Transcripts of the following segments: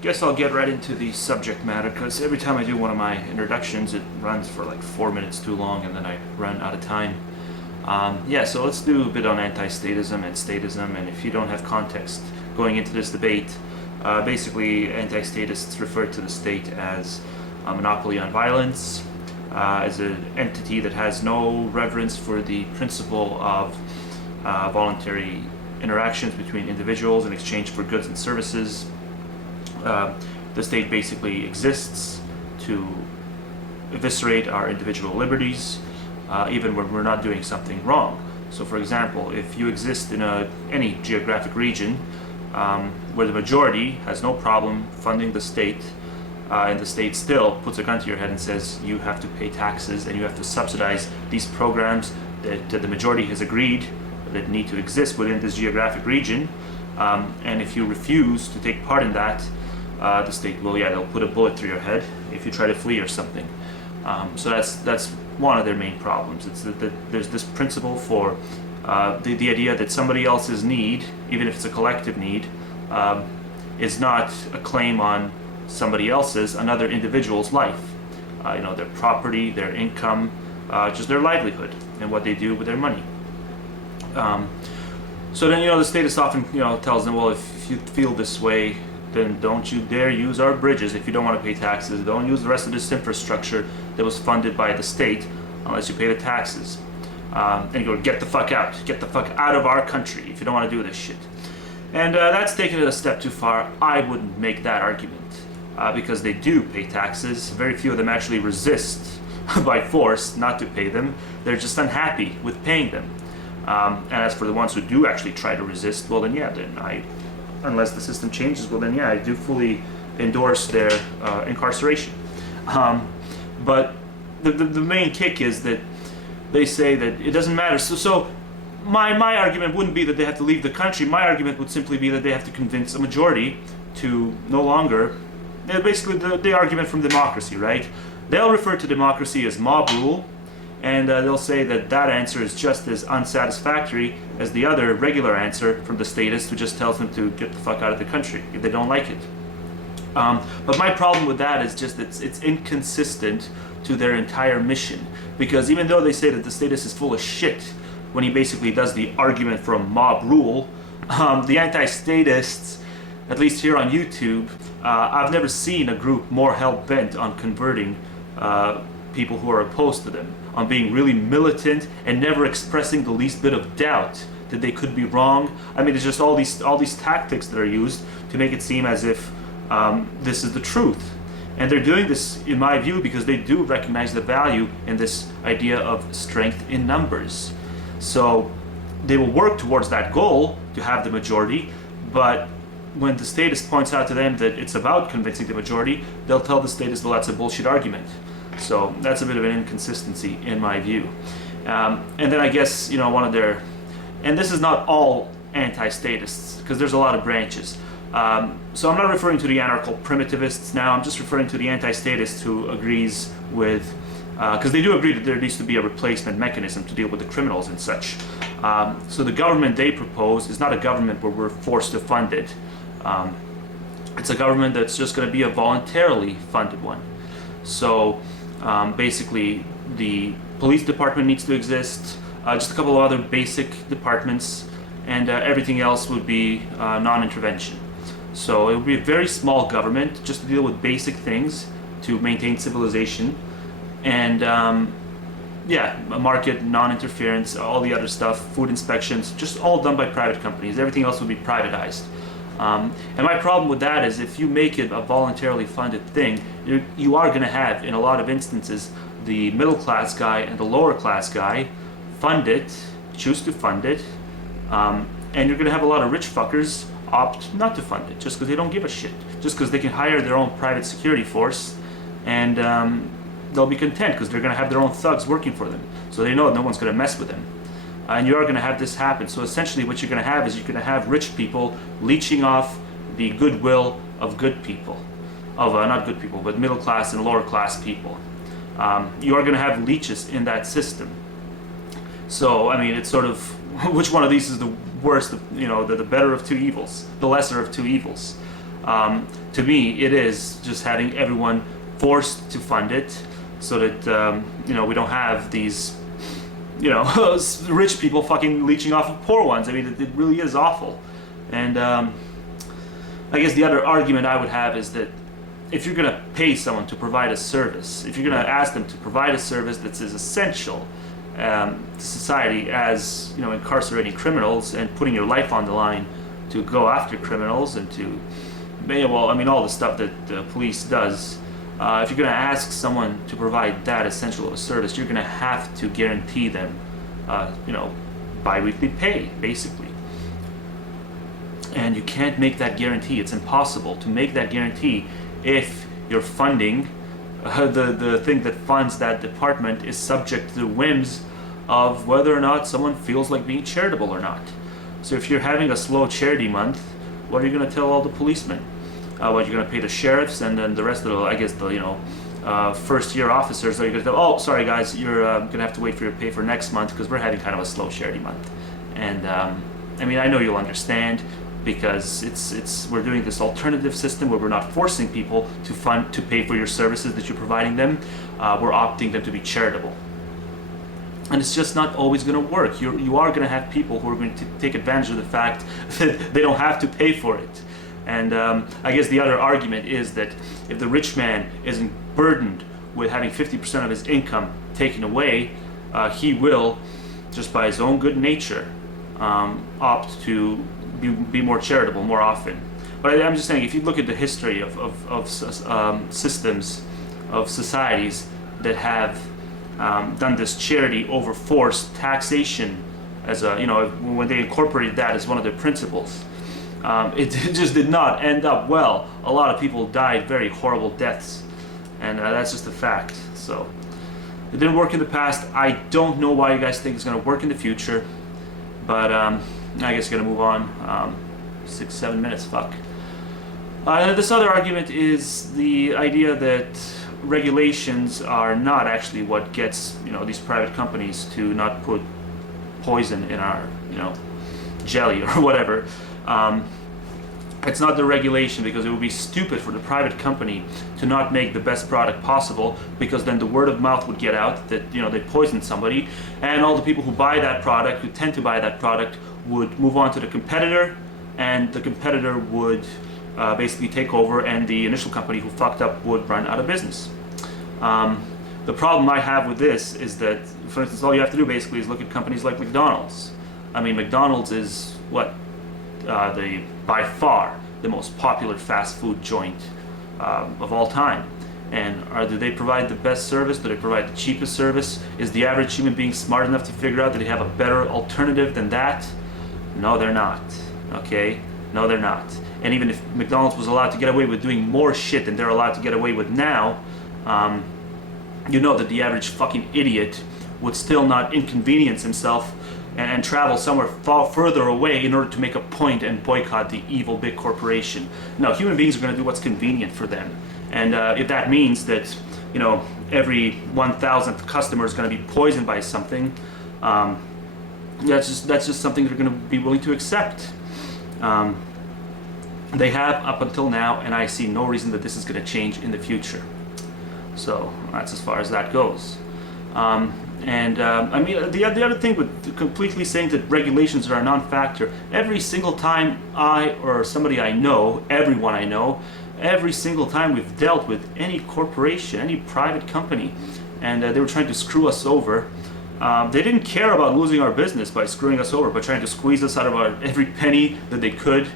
guess I'll get right into the subject matter, because every time I do one of my introductions, it runs for like 4 minutes too long, and then I run out of time. So let's do a bit on anti-statism and statism, and if you don't have context going into this debate, basically anti-statists refer to the state as a monopoly on violence, as an entity that has no reverence for the principle of voluntary interactions between individuals in exchange for goods and services. The state basically exists to eviscerate our individual liberties, even when we're not doing something wrong. So for example, if you exist in any geographic region where the majority has no problem funding the state, and the state still puts a gun to your head and says you have to pay taxes and you have to subsidize these programs that the majority has agreed that need to exist within this geographic region, and if you refuse to take part in that, the state will, they'll put a bullet through your head if you try to flee or something. So that's one of their main problems. It's that there's this principle for the idea that somebody else's need, even if it's a collective need, is not a claim on somebody else's, another individual's life. Their property, their income, just their livelihood, and what they do with their money. So then, the statist often, tells them, well, if you feel this way, then don't you dare use our bridges if you don't want to pay taxes. Don't use the rest of this infrastructure that was funded by the state unless you pay the taxes. And you go, get the fuck out. Get the fuck out of our country if you don't want to do this shit. And that's taking it a step too far. I wouldn't make that argument because they do pay taxes. Very few of them actually resist by force not to pay them. They're just unhappy with paying them. And as for the ones who do actually try to resist, well then unless the system changes, well then I do fully endorse their incarceration. But the main kick is that they say that it doesn't matter. So my argument wouldn't be that they have to leave the country. My argument would simply be that they have to convince a majority to no longer, basically the argument from democracy, right? They'll refer to democracy as mob rule, and they'll say that answer is just as unsatisfactory as the other regular answer from the statist who just tells them to get the fuck out of the country if they don't like it. But my problem with that is just that it's inconsistent to their entire mission, because even though they say that the statist is full of shit when he basically does the argument from mob rule, the anti-statists, at least here on YouTube, I've never seen a group more hell-bent on converting people who are opposed to them, on being really militant and never expressing the least bit of doubt that they could be wrong. I mean, it's just all these tactics that are used to make it seem as if this is the truth. And they're doing this, in my view, because they do recognize the value in this idea of strength in numbers. So they will work towards that goal to have the majority, but when the statist points out to them that it's about convincing the majority, they'll tell the statist, well, that's a bullshit argument. So that's a bit of an inconsistency in my view. And then I guess, one of their, and this is not all anti-statists, because there's a lot of branches. So I'm not referring to the anarcho-primitivists now, I'm just referring to the anti-statist who agrees with, because they do agree that there needs to be a replacement mechanism to deal with the criminals and such. So the government they propose is not a government where we're forced to fund it. It's a government that's just going to be a voluntarily funded one. So basically the police department needs to exist, just a couple of other basic departments, and everything else would be non-intervention. So it would be a very small government just to deal with basic things to maintain civilization, and a market, non-interference, all the other stuff, food inspections, just all done by private companies. Everything else would be privatized. And my problem with that is if you make it a voluntarily funded thing, you are going to have, in a lot of instances, the middle class guy and the lower class guy choose to fund it, and you're going to have a lot of rich fuckers opt not to fund it just because they don't give a shit, just because they can hire their own private security force, and they'll be content because they're going to have their own thugs working for them, so they know no one's going to mess with them. And you are going to have this happen. So essentially what you're going to have is you're going to have rich people leeching off the goodwill of good people, of not good people, but middle class and lower class people. You are going to have leeches in that system. So I mean, it's sort of which one of these is the worst, the better of two evils, the lesser of two evils. To me, it is just having everyone forced to fund it, so that we don't have these rich people fucking leeching off of poor ones. I mean, it really is awful. And I guess the other argument I would have is that if you're going to pay someone to provide a service, if you're going to ask them to provide a service that's as essential to society as incarcerating criminals and putting your life on the line to go after criminals and to all the stuff that the police does, if you're going to ask someone to provide that essential of a service, you're going to have to guarantee them bi-weekly pay, basically. And you can't make that guarantee. It's impossible to make that guarantee if you're funding the thing that funds that department is subject to the whims of whether or not someone feels like being charitable or not. So if you're having a slow charity month, what are you going to tell all the policemen? What you're going to pay the sheriffs, and then the rest of the first year officers, are you going to tell, oh, sorry guys, you're going to have to wait for your pay for next month because we're having kind of a slow charity month. And I know you'll understand, because we're doing this alternative system where we're not forcing people to pay for your services that you're providing them. We're opting them to be charitable, and it's just not always going to work. You are going to have people who are going to take advantage of the fact that they don't have to pay for it. And I guess the other argument is that if the rich man isn't burdened with having 50% of his income taken away, he will, just by his own good nature, opt to be more charitable more often. But I'm just saying, if you look at the history of systems, of societies that have done this charity over forced taxation as when they incorporated that as one of their principles, it just did not end up well. A lot of people died very horrible deaths, and that's just a fact. So it didn't work in the past. I don't know why you guys think it's going to work in the future, but I guess gonna move on. 6-7 minutes, fuck. This other argument is the idea that regulations are not actually what gets these private companies to not put poison in our jelly or whatever. It's not the regulation, because it would be stupid for the private company to not make the best product possible, because then the word of mouth would get out that they poisoned somebody, and all the people who buy that product, who tend to buy that product, would move on to the competitor, and the competitor would basically take over, and the initial company who fucked up would run out of business. The problem I have with this is that, for instance, all you have to do basically is look at companies like McDonald's. I mean, McDonald's is by far the most popular fast food joint of all time. And do they provide the best service? Do they provide the cheapest service? Is the average human being smart enough to figure out that they have a better alternative than that? No, they're not. Okay? No, they're not. And even if McDonald's was allowed to get away with doing more shit than they're allowed to get away with now, that the average fucking idiot would still not inconvenience himself and travel somewhere far further away in order to make a point and boycott the evil big corporation. No, human beings are going to do what's convenient for them. And if that means that, every 1,000th customer is going to be poisoned by something, that's just something they're going to be willing to accept. They have up until now, and I see no reason that this is going to change in the future. So that's as far as that goes. The other thing with completely saying that regulations are a non-factor, every single time everyone I know, every single time we've dealt with any corporation, any private company, and they were trying to screw us over, they didn't care about losing our business by screwing us over, by trying to squeeze us out of every penny that they could.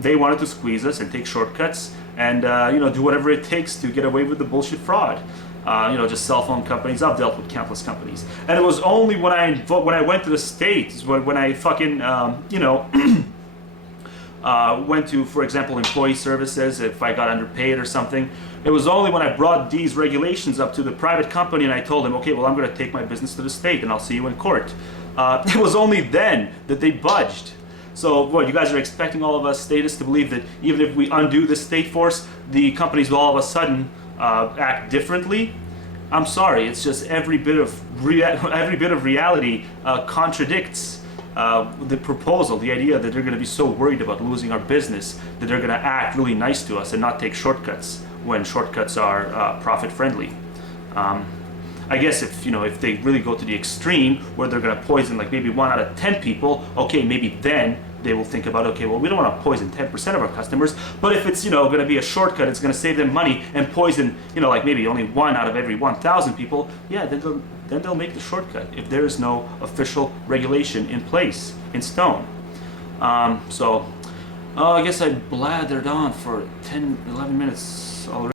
They wanted to squeeze us and take shortcuts and do whatever it takes to get away with the bullshit fraud. Just cell phone companies. I've dealt with countless companies, and it was only when I went to the States, when I fucking went to, for example, employee services, if I got underpaid or something. It was only when I brought these regulations up to the private company and I told them, okay, well, I'm going to take my business to the state and I'll see you in court. It was only then that they budged. So what, you guys are expecting all of us statists to believe that even if we undo the state force, the companies will all of a sudden act differently? I'm sorry, it's just every bit of reality contradicts the proposal, the idea that they're going to be so worried about losing our business that they're going to act really nice to us and not take shortcuts when shortcuts are profit friendly. I guess if they really go to the extreme where they're going to poison like maybe 1 out of 10 people, okay, maybe then they will think about, okay, well, we don't want to poison 10% of our customers, but if it's going to be a shortcut, it's going to save them money and poison like maybe only 1 out of every 1,000 people, yeah, then they'll make the shortcut if there is no official regulation in place in stone. I guess I blathered on for 10-11 minutes already.